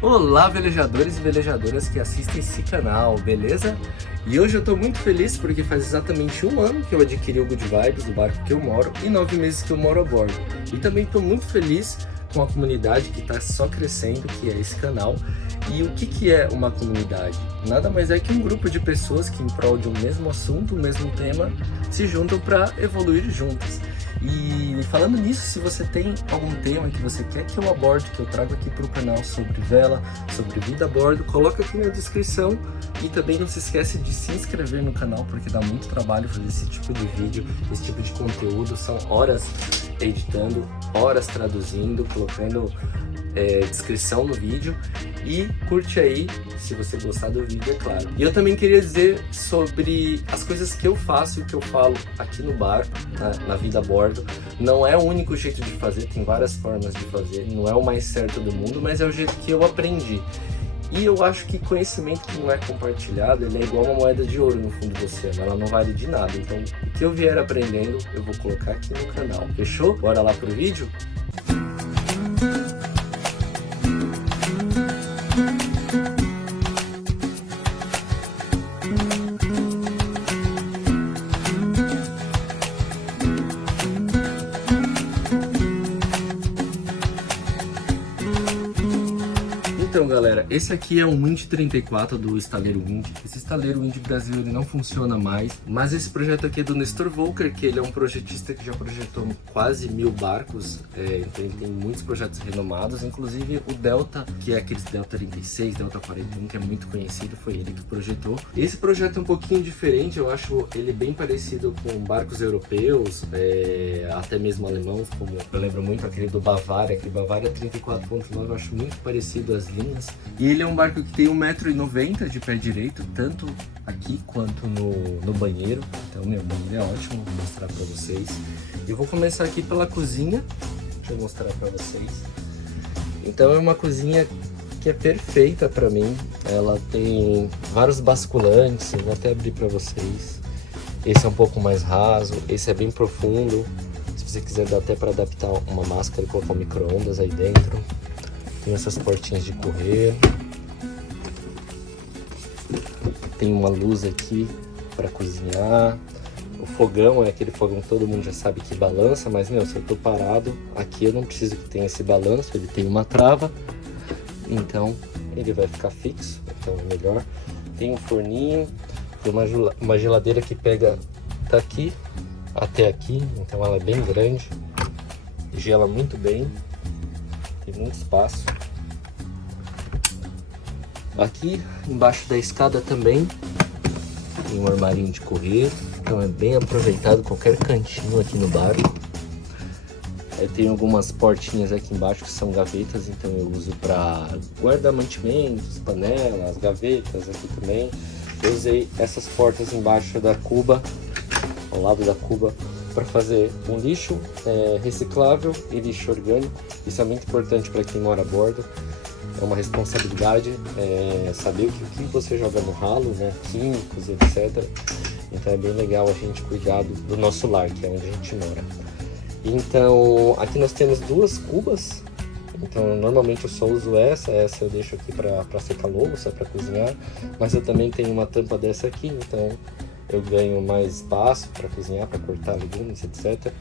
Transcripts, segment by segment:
Olá, velejadores e velejadoras que assistem esse canal, beleza? E hoje eu tô muito feliz porque faz exatamente um ano que eu adquiri o Good Vibes, o barco que eu moro, e 9 meses que eu moro a bordo. E também tô muito feliz com a comunidade que tá só crescendo, que é esse canal. E o que é uma comunidade? Nada mais é que um grupo de pessoas que, em prol de um mesmo assunto, um mesmo tema, se juntam para evoluir juntas. E falando nisso, se você tem algum tema que você quer que eu aborde, que eu trago aqui para o canal sobre vela, sobre vida a bordo, coloca aqui na descrição. E também não se esquece de se inscrever no canal, porque dá muito trabalho fazer esse tipo de vídeo, esse tipo de conteúdo. São horas editando, horas traduzindo, colocando descrição no vídeo. E curte aí, se você gostar do vídeo, é claro. E eu também queria dizer sobre as coisas que eu faço e que eu falo aqui no barco, na vida a bordo. Não é o único jeito de fazer, tem várias formas de fazer, não é o mais certo do mundo, mas é o jeito que eu aprendi. E eu acho que conhecimento que não é compartilhado, ele é igual uma moeda de ouro no fundo do oceano, ela não vale de nada. Então, o que eu vier aprendendo, eu vou colocar aqui no canal. Fechou? Bora lá pro vídeo? Então galera, esse aqui é um Wind 34 do estaleiro Wind. Esse estaleiro Wind Brasil ele não funciona mais, mas esse projeto aqui é do Nestor Volker, que ele é um projetista que já projetou quase 1000 barcos, então ele tem muitos projetos renomados, inclusive o Delta, que é aqueles Delta 36, Delta 41, que é muito conhecido, foi ele que projetou. Esse projeto é um pouquinho diferente, eu acho ele bem parecido com barcos europeus, até mesmo alemãos, como eu lembro muito aquele do Bavária, que Bavária 34.9, eu acho muito parecido às linhas. E ele é um barco que tem 1,90 m de pé direito, tanto aqui quanto no banheiro. Então, meu, o banheiro é ótimo, vou mostrar para vocês. Eu vou começar aqui pela cozinha, deixa eu mostrar para vocês. Então, é uma cozinha que é perfeita para mim. Ela tem vários basculantes, eu vou até abrir para vocês. Esse é um pouco mais raso, esse é bem profundo. Se você quiser, dá até para adaptar uma máscara e colocar um micro-ondas aí dentro. Tem essas portinhas de correr. Tem uma luz aqui para cozinhar. O fogão é aquele fogão que todo mundo já sabe que balança, mas meu, se eu tô parado, aqui eu não preciso que tenha esse balanço, ele tem uma trava, então ele vai ficar fixo, então é melhor. Tem um forninho, tem uma geladeira que pega daqui até aqui, então ela é bem grande, gela muito bem. Tem muito espaço. Aqui embaixo da escada também tem um armarinho de correr, então é bem aproveitado qualquer cantinho aqui no barco. Aí tem algumas portinhas aqui embaixo que são gavetas, então eu uso para guardar mantimentos, panelas, gavetas aqui também. Eu usei essas portas embaixo da cuba, ao lado da cuba, para fazer um lixo reciclável e lixo orgânico. Isso é muito importante para quem mora a bordo. É uma responsabilidade saber o que você joga no ralo, né? Químicos, etc. Então é bem legal a gente cuidar do nosso lar, que é onde a gente mora. Então aqui nós temos duas cubas. Então normalmente eu só uso essa eu deixo aqui para secar louça, para cozinhar. Mas eu também tenho uma tampa dessa aqui, então eu ganho mais espaço para cozinhar, para cortar legumes, etc.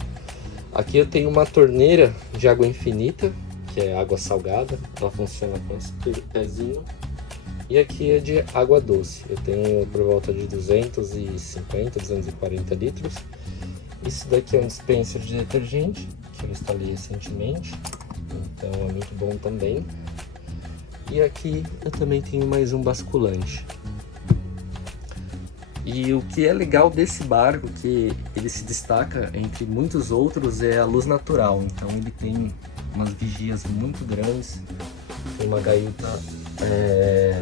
Aqui eu tenho uma torneira de água infinita, que é água salgada, ela funciona com esse pezinho. E aqui é de água doce, eu tenho por volta de 250, 240 litros. Isso daqui é um dispenser de detergente, que eu instalei recentemente, então é muito bom também. E aqui eu também tenho mais um basculante. E o que é legal desse barco, que ele se destaca entre muitos outros, é a luz natural. Então ele tem umas vigias muito grandes, tem uma gaiola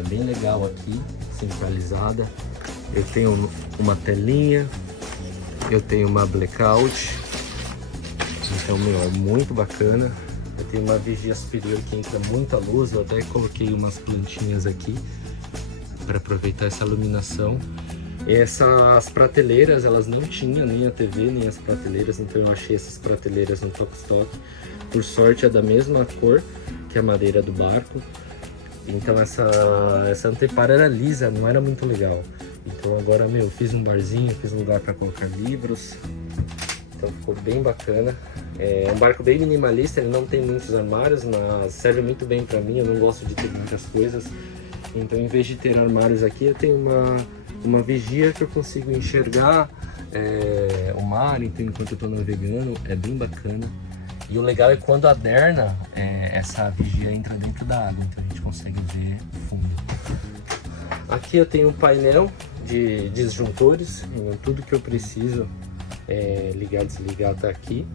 bem legal aqui, centralizada. Eu tenho uma telinha, eu tenho uma blackout, então meu, é muito bacana. Eu tenho uma vigia superior que entra muita luz, eu até coloquei umas plantinhas aqui para aproveitar essa iluminação. Essas prateleiras, elas não tinham nem a TV, nem as prateleiras, então eu achei essas prateleiras no Tok Stock. Por sorte é da mesma cor que a madeira do barco. Então essa antepara era lisa, não era muito legal. Então agora, meu, fiz um barzinho, fiz um lugar para colocar livros. Então ficou bem bacana. É um barco bem minimalista, ele não tem muitos armários, mas serve muito bem para mim, eu não gosto de ter muitas coisas. Então, em vez de ter armários aqui, eu tenho uma vigia que eu consigo enxergar o mar, então, enquanto eu estou navegando, é bem bacana. E o legal é quando aderna, essa vigia entra dentro da água, então a gente consegue ver fundo. Aqui eu tenho um painel de disjuntores, então tudo que eu preciso ligar e desligar tá aqui,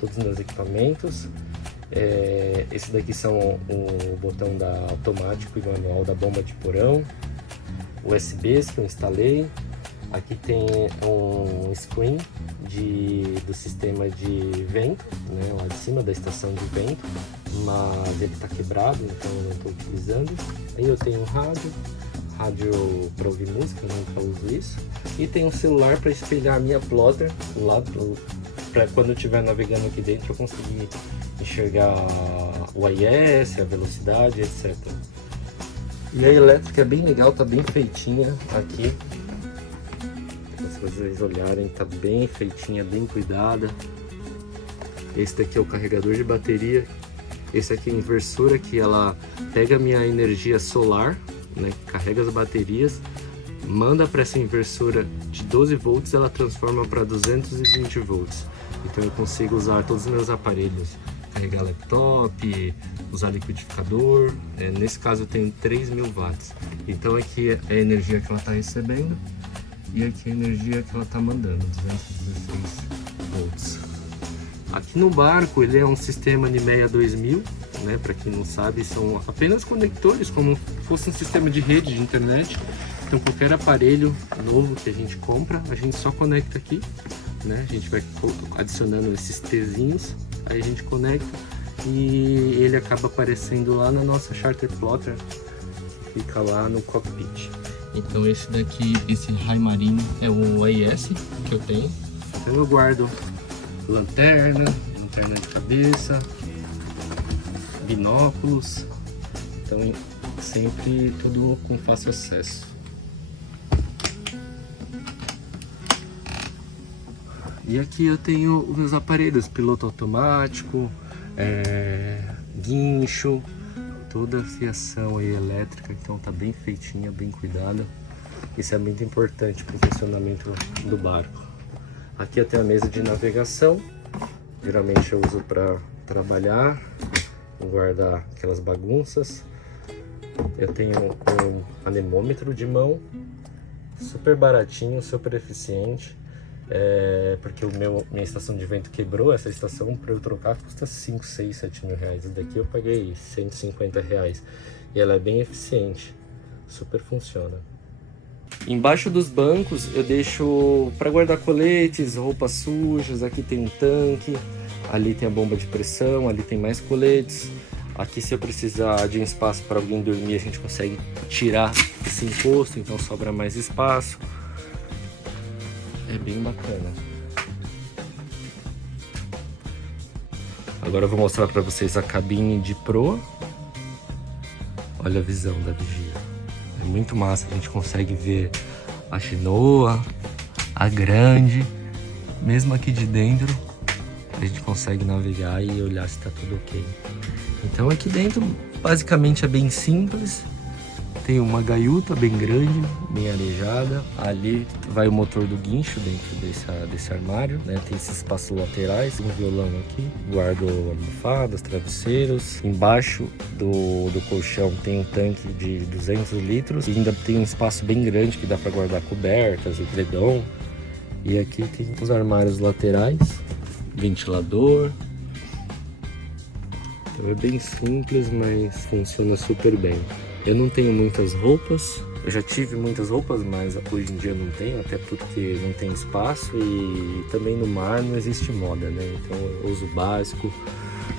todos os meus equipamentos. Esse daqui são o botão automático e manual da bomba de porão, USBs que eu instalei. Aqui tem um screen do sistema de vento, né, lá de cima da estação de vento, mas ele está quebrado, então eu não estou utilizando. Aí eu tenho um rádio para ouvir música, eu nunca uso isso. E tem um celular para espelhar a minha plotter lá, para quando eu estiver navegando aqui dentro eu conseguir enxergar o AIS, a velocidade, etc. E a elétrica é bem legal, tá bem feitinha aqui. Se vocês olharem, tá bem feitinha, bem cuidada. Esse daqui é o carregador de bateria. Esse aqui é a inversora, que ela pega a minha energia solar, né, que carrega as baterias, manda para essa inversora de 12 volts, ela transforma para 220 volts. Então eu consigo usar todos os meus aparelhos, carregar laptop, usar liquidificador. Nesse caso eu tenho 3.000 watts. Então aqui é a energia que ela está recebendo e aqui é a energia que ela está mandando, 216 volts. Aqui no barco ele é um sistema NIMEA 2000, né? Para quem não sabe, são apenas conectores, como se fosse um sistema de rede de internet. Então qualquer aparelho novo que a gente compra, a gente só conecta aqui, né? A gente vai adicionando esses Tzinhos, aí a gente conecta e ele acaba aparecendo lá na nossa Charter Plotter, que fica lá no cockpit. Então esse daqui, esse Raimarinho, é o AIS que eu tenho. Então eu guardo lanterna de cabeça, binóculos, então sempre tudo com fácil acesso. E aqui eu tenho os meus aparelhos, piloto automático, guincho, toda a fiação aí elétrica, então tá bem feitinha, bem cuidada. Isso é muito importante para o funcionamento do barco. Aqui eu tenho a mesa de navegação, geralmente eu uso para trabalhar, guardar aquelas bagunças. Eu tenho um anemômetro de mão, super baratinho, super eficiente. Porque minha estação de vento quebrou, essa estação para eu trocar custa 5, 6, 7 mil reais. Esse daqui eu paguei 150 reais e ela é bem eficiente, super funciona. Embaixo dos bancos eu deixo para guardar coletes, roupas sujas. Aqui tem um tanque, ali tem a bomba de pressão, ali tem mais coletes. Aqui, se eu precisar de um espaço para alguém dormir, a gente consegue tirar esse encosto, então sobra mais espaço. É bem bacana. Agora eu vou mostrar para vocês a cabine de proa. Olha a visão da vigia. É muito massa, a gente consegue ver a chinoa, a grande. Mesmo aqui de dentro, a gente consegue navegar e olhar se está tudo ok. Então aqui dentro, basicamente é bem simples. Tem uma gaiuta bem grande, bem arejada. Ali vai o motor do guincho dentro desse armário, né? Tem esses espaços laterais, um violão aqui. Guardo almofadas, travesseiros. Embaixo do colchão tem um tanque de 200 litros. E ainda tem um espaço bem grande que dá para guardar cobertas, edredom. E aqui tem os armários laterais, ventilador. Então é bem simples, mas funciona super bem. Eu não tenho muitas roupas, eu já tive muitas roupas, mas hoje em dia não tenho, até porque não tem espaço e também no mar não existe moda, né? Então eu uso o básico,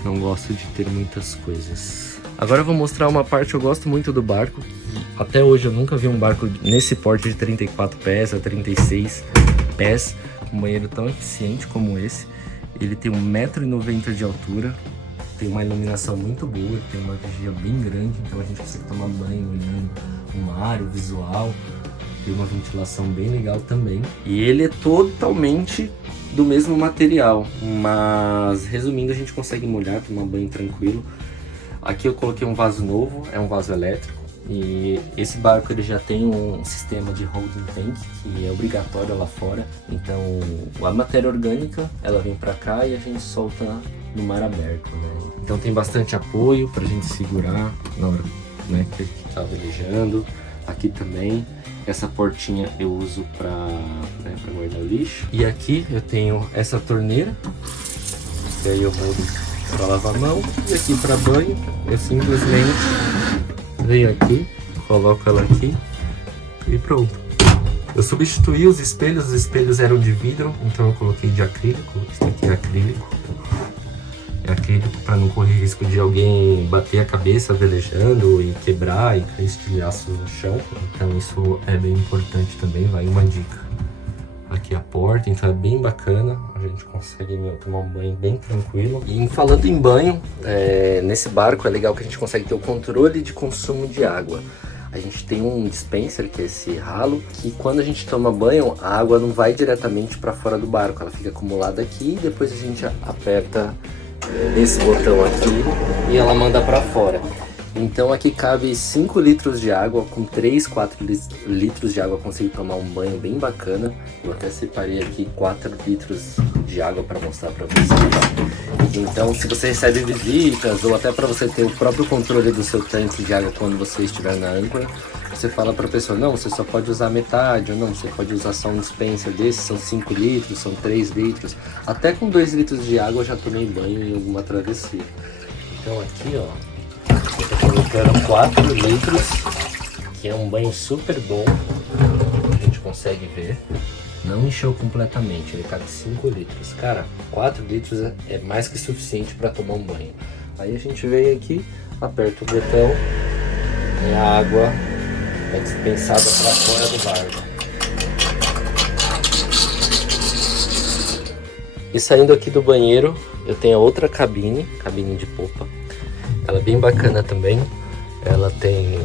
não gosto de ter muitas coisas. Agora eu vou mostrar uma parte que eu gosto muito do barco, que até hoje eu nunca vi um barco nesse porte de 34 pés a 36 pés, com um banheiro tão eficiente como esse. Ele tem 1,90 m de altura. tem uma iluminação muito boa, tem uma vigia bem grande, então a gente consegue tomar banho olhando o mar, o visual. Tem uma ventilação bem legal também. E ele é totalmente do mesmo material, mas resumindo, a gente consegue molhar, tomar banho tranquilo. Aqui eu coloquei um vaso novo, é um vaso elétrico. E esse barco ele já tem um sistema de holding tank que é obrigatório lá fora. Então a matéria orgânica ela vem para cá e a gente solta no mar aberto, né? Então tem bastante apoio para a gente segurar na hora, né, que a gente está velejando. Aqui também essa portinha eu uso para guardar o lixo. E aqui eu tenho essa torneira, e aí eu mudo para lavar a mão. E aqui para banho eu simplesmente venho aqui, coloco ela aqui e pronto. Eu substituí os espelhos eram de vidro, então eu coloquei de acrílico. Isso aqui é acrílico. É acrílico para não correr risco de alguém bater a cabeça velejando e quebrar e cair estilhaços no chão. Então isso é bem importante também, vai uma dica. Aqui a porta, então é bem bacana, a gente consegue tomar um banho bem tranquilo. E falando em banho, nesse barco é legal que a gente consegue ter o controle de consumo de água. A gente tem um dispenser, que é esse ralo, que quando a gente toma banho, a água não vai diretamente para fora do barco, ela fica acumulada aqui e depois a gente aperta nesse botão aqui e ela manda para fora. Então aqui cabe 5 litros de água, com 3, 4 litros de água eu consigo tomar um banho bem bacana. Eu até separei aqui 4 litros de água para mostrar para vocês. Então se você recebe visitas ou até para você ter o próprio controle do seu tanque de água quando você estiver na âncora, você fala para a pessoa, não, você só pode usar metade, ou não, você pode usar só um dispenser desse, são 5 litros, são 3 litros. Até com 2 litros de água eu já tomei banho em alguma travessia. Então aqui, ó, eu tô colocando 4 litros, que é um banho super bom, a gente consegue ver. Não encheu completamente, ele cabe 5 litros. Cara, 4 litros é mais que suficiente para tomar um banho. Aí a gente vem aqui, aperta o botão e a água é dispensada para fora do barco. E saindo aqui do banheiro, eu tenho a outra cabine de popa. Ela é bem bacana também. Ela tem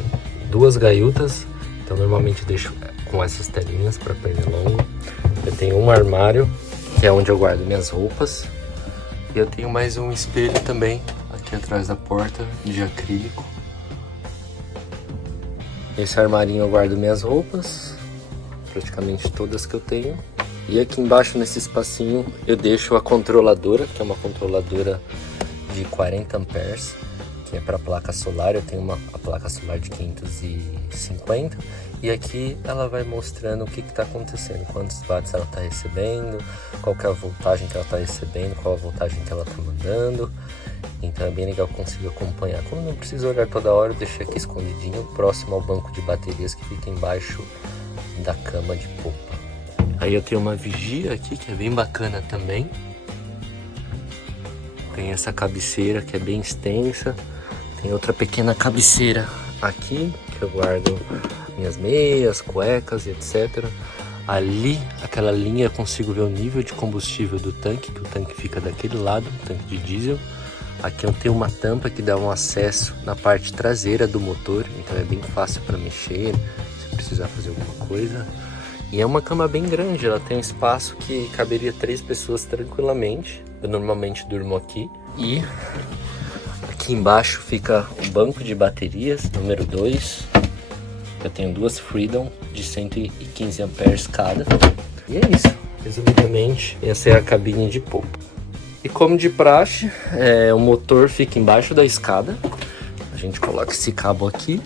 2 gaiutas, então normalmente eu deixo com essas telinhas para pernilongo. Eu tenho um armário, que é onde eu guardo minhas roupas. E eu tenho mais um espelho também, aqui atrás da porta, de acrílico. Nesse armarinho eu guardo minhas roupas, praticamente todas que eu tenho. E aqui embaixo, nesse espacinho, eu deixo a controladora, que é uma controladora de 40 amperes, que é para placa solar. Eu tenho a placa solar de 550 e aqui ela vai mostrando o que está acontecendo, quantos watts ela está recebendo, qual que é a voltagem que ela está recebendo, qual a voltagem que ela está mandando. Então é bem legal que eu consigo acompanhar. Como não preciso olhar toda hora, eu deixei aqui escondidinho, próximo ao banco de baterias que fica embaixo da cama de popa. Aí eu tenho uma vigia aqui que é bem bacana também. Tem essa cabeceira que é bem extensa. Tem outra pequena cabeceira aqui que eu guardo minhas meias, cuecas e etc. Ali, aquela linha, eu consigo ver o nível de combustível do tanque, que o tanque fica daquele lado, o tanque de diesel. Aqui eu tenho uma tampa que dá um acesso na parte traseira do motor, então é bem fácil para mexer, se precisar fazer alguma coisa. E é uma cama bem grande, ela tem um espaço que caberia 3 pessoas tranquilamente. Eu normalmente durmo aqui. E aqui embaixo fica o banco de baterias, número 2. Eu tenho 2 Freedom de 115 amperes cada. E é isso, resumidamente, essa é a cabine de popa. E como de praxe, o motor fica embaixo da escada. A gente coloca esse cabo aqui.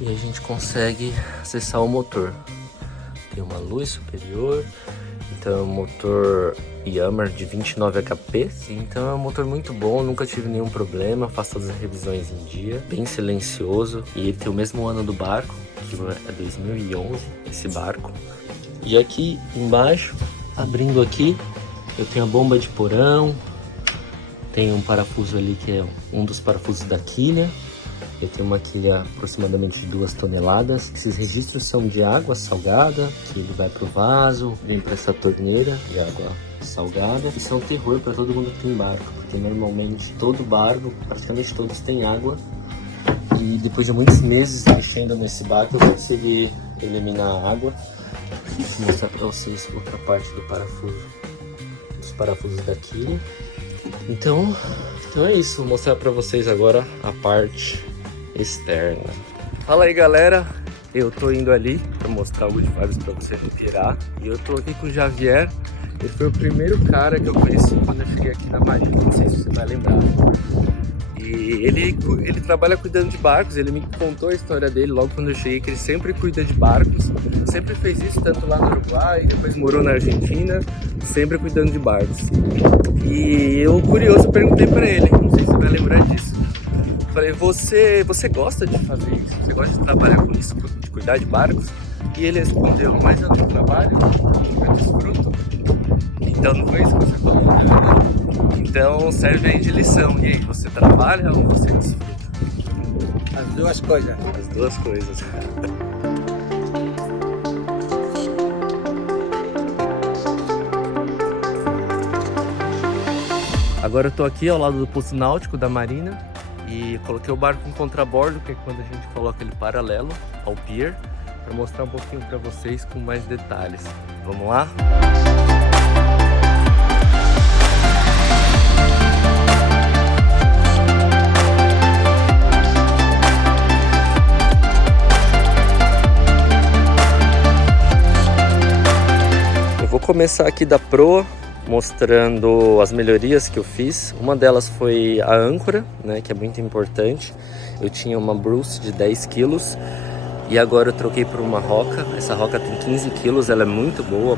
E a gente consegue acessar o motor. Tem uma luz superior. Então é um motor Yamaha de 29 HP. Então é um motor muito bom, nunca tive nenhum problema. Faço todas as revisões em dia. Bem silencioso. E ele tem o mesmo ano do barco, que é 2011, esse barco. E aqui embaixo, abrindo aqui, eu tenho a bomba de porão. Tem um parafuso ali que é um dos parafusos da quilha. Eu tenho uma quilha aproximadamente de 2 toneladas. Esses registros são de água salgada, que ele vai para o vaso, vem para essa torneira de água salgada. Isso é um terror para todo mundo que tem barco, porque normalmente todo barco, praticamente todos, tem água. E depois de muitos meses mexendo nesse barco, eu consegui eliminar a água. Vou mostrar para vocês outra parte do parafuso, dos parafusos daqui. Então é isso, vou mostrar para vocês agora a parte externa. Fala aí, galera, eu tô indo ali para mostrar o Good Vibes para você respirar. E eu tô aqui com o Javier. Ele foi o primeiro cara que eu conheci quando eu cheguei aqui na Marinha, não sei se você vai lembrar. E ele trabalha cuidando de barcos. Ele me contou a história dele logo quando eu cheguei, que ele sempre cuida de barcos, sempre fez isso, tanto lá no Uruguai, depois morou na Argentina, sempre cuidando de barcos. E eu, curioso, perguntei pra ele, não sei se você vai lembrar disso. Falei, você gosta de fazer isso? Você gosta de trabalhar com isso, de cuidar de barcos? E ele respondeu, mas eu não trabalho, eu desfruto. Então não foi isso que você falou, né? Então serve aí de lição. E aí, você trabalha ou você desfruta? As duas coisas. As duas coisas. Agora eu tô aqui ao lado do posto náutico da Marina e coloquei o barco em contrabordo, que é quando a gente coloca ele paralelo ao pier, para mostrar um pouquinho para vocês com mais detalhes. Vamos lá? Vou começar aqui da proa, mostrando as melhorias que eu fiz. Uma delas foi a âncora, né, que é muito importante. Eu tinha uma Bruce de 10 quilos e agora eu troquei por uma roca. Essa roca tem 15 quilos, ela é muito boa,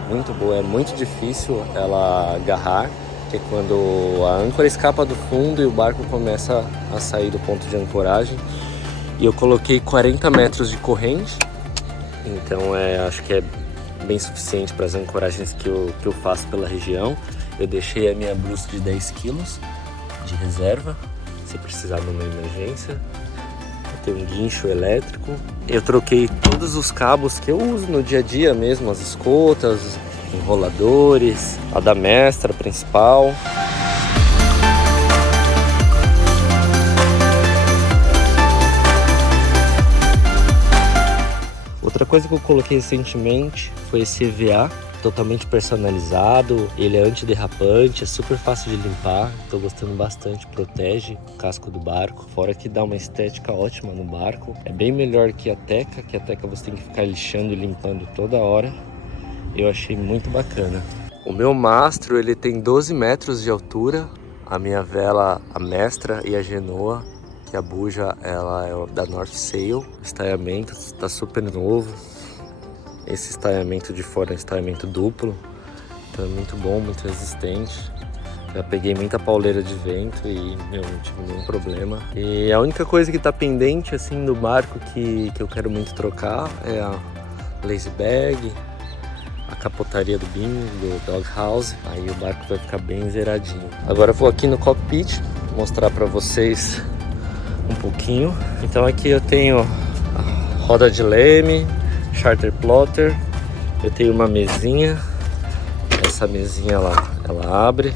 é muito difícil ela agarrar, que é quando a âncora escapa do fundo e o barco começa a sair do ponto de ancoragem. E eu coloquei 40 metros de corrente, então acho que é bem suficiente para as ancoragens que eu faço pela região. Eu deixei a minha Bruce de 10 quilos de reserva, se precisar numa emergência. Eu tenho um guincho elétrico. Eu troquei todos os cabos que eu uso no dia a dia mesmo, as escotas, os enroladores, a da mestra principal. Outra coisa que eu coloquei recentemente foi esse EVA, totalmente personalizado. Ele é antiderrapante, é super fácil de limpar, estou gostando bastante, protege o casco do barco, fora que dá uma estética ótima no barco. É bem melhor que a Teca você tem que ficar lixando e limpando toda hora. Eu achei muito bacana. O meu mastro, ele tem 12 metros de altura, a minha vela, a mestra e a genoa, que a buja ela é da North Sail. O estaiamento está super novo. Esse estaiamento de fora é um estaiamento duplo, então é muito bom, muito resistente. Já peguei muita pauleira de vento e não tive nenhum problema. E a única coisa que está pendente assim no barco que eu quero muito trocar é a lazy bag, a capotaria do beam, do doghouse. Aí o barco vai ficar bem zeradinho. Agora eu vou aqui no cockpit mostrar para vocês um pouquinho. Então aqui eu tenho a roda de leme, charter plotter, eu tenho uma mesinha, essa mesinha ela abre,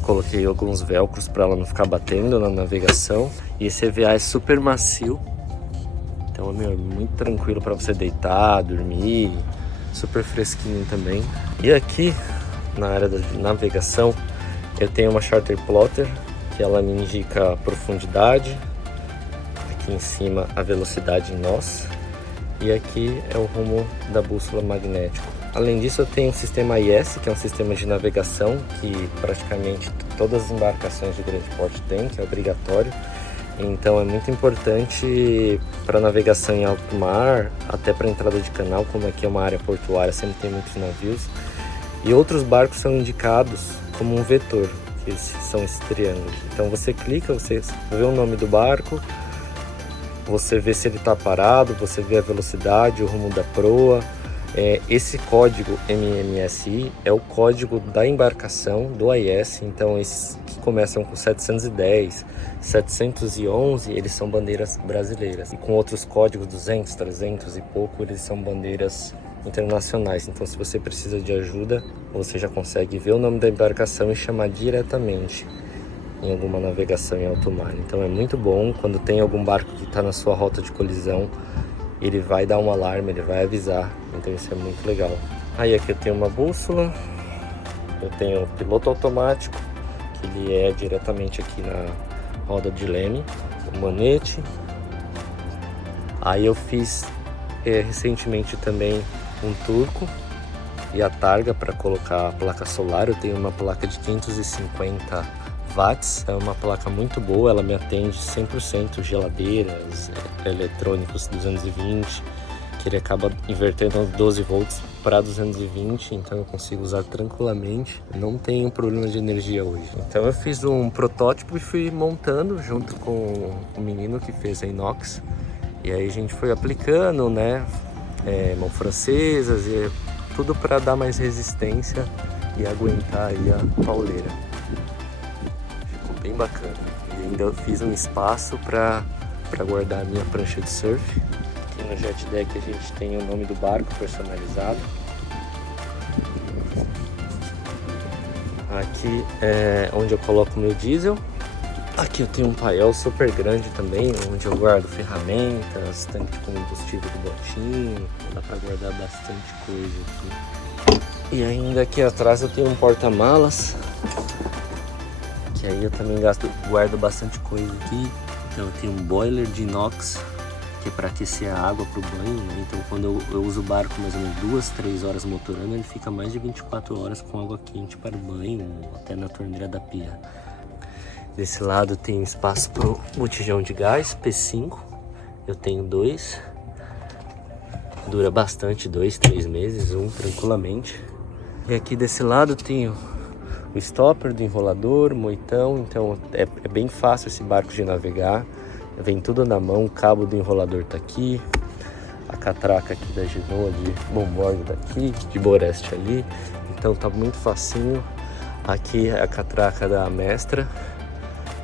coloquei alguns velcros para ela não ficar batendo na navegação, e esse EVA é super macio, então é muito tranquilo para você deitar, dormir, super fresquinho também. E aqui na área da navegação eu tenho uma charter plotter, que ela me indica a profundidade, aqui em cima a velocidade em nós, e aqui é o rumo da bússola magnética. Além disso eu tenho um sistema IS, que é um sistema de navegação que praticamente todas as embarcações de grande porte têm, que é obrigatório. Então é muito importante para navegação em alto mar, até para entrada de canal, como aqui é uma área portuária, sempre tem muitos navios. E outros barcos são indicados como um vetor, que são esses triângulos. Então você clica, você vê o nome do barco, você vê se ele está parado, você vê a velocidade, o rumo da proa, Esse código MMSI é o código da embarcação do AIS, então esses que começam com 710, 711, eles são bandeiras brasileiras. E com outros códigos, 200, 300 e pouco, eles são bandeiras internacionais. Então se você precisa de ajuda, você já consegue ver o nome da embarcação e chamar diretamente em alguma navegação em alto mar. Então é muito bom quando tem algum barco que está na sua rota de colisão, ele vai dar um alarme, ele vai avisar, então isso é muito legal. Aí aqui eu tenho uma bússola, eu tenho o piloto automático, que ele é diretamente aqui na roda de leme, o manete. Aí eu fiz recentemente também um turco e a targa para colocar a placa solar. Eu tenho uma placa de 550 watts, é uma placa muito boa, ela me atende 100% geladeiras, eletrônicos 220, que ele acaba invertendo 12 volts para 220, então eu consigo usar tranquilamente, não tenho problema de energia hoje. Então eu fiz um protótipo e fui montando junto com o menino que fez a inox, e aí a gente foi aplicando, né, mão francesas e tudo para dar mais resistência e aguentar aí a pauleira. Bem bacana. E ainda fiz um espaço para guardar a minha prancha de surf. Aqui no Jet Deck a gente tem o nome do barco personalizado. Aqui é onde eu coloco meu diesel. Aqui eu tenho um painel super grande também, onde eu guardo ferramentas, tanque de combustível do botinho. Dá para guardar bastante coisa aqui. E ainda aqui atrás eu tenho um porta-malas. E aí eu também guardo bastante coisa aqui. Então eu tenho um boiler de inox, que é para aquecer a água para o banho, né? Então quando eu uso o barco mais ou menos 2, 3 horas motorando, ele fica mais de 24 horas com água quente para o banho, até na torneira da pia. Desse lado tem espaço para o botijão de gás P5, eu tenho 2, dura bastante, 2, 3 meses, tranquilamente. E aqui desse lado tenho o stopper do enrolador, o moitão, então é bem fácil esse barco de navegar, vem tudo na mão, o cabo do enrolador tá aqui, a catraca aqui da Genoa de bombordo tá aqui, de boreste ali, então tá muito facinho. Aqui é a catraca da mestra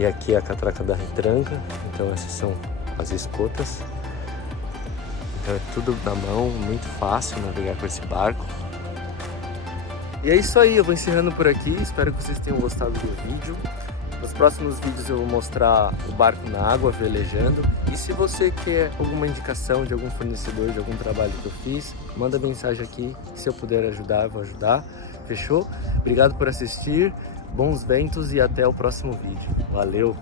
e aqui é a catraca da retranca, então essas são as escotas, então é tudo na mão, muito fácil navegar com esse barco. E é isso aí, eu vou encerrando por aqui, espero que vocês tenham gostado do vídeo. Nos próximos vídeos eu vou mostrar o barco na água, velejando. E se você quer alguma indicação de algum fornecedor, de algum trabalho que eu fiz, manda mensagem aqui, se eu puder ajudar, eu vou ajudar. Fechou? Obrigado por assistir, bons ventos e até o próximo vídeo. Valeu!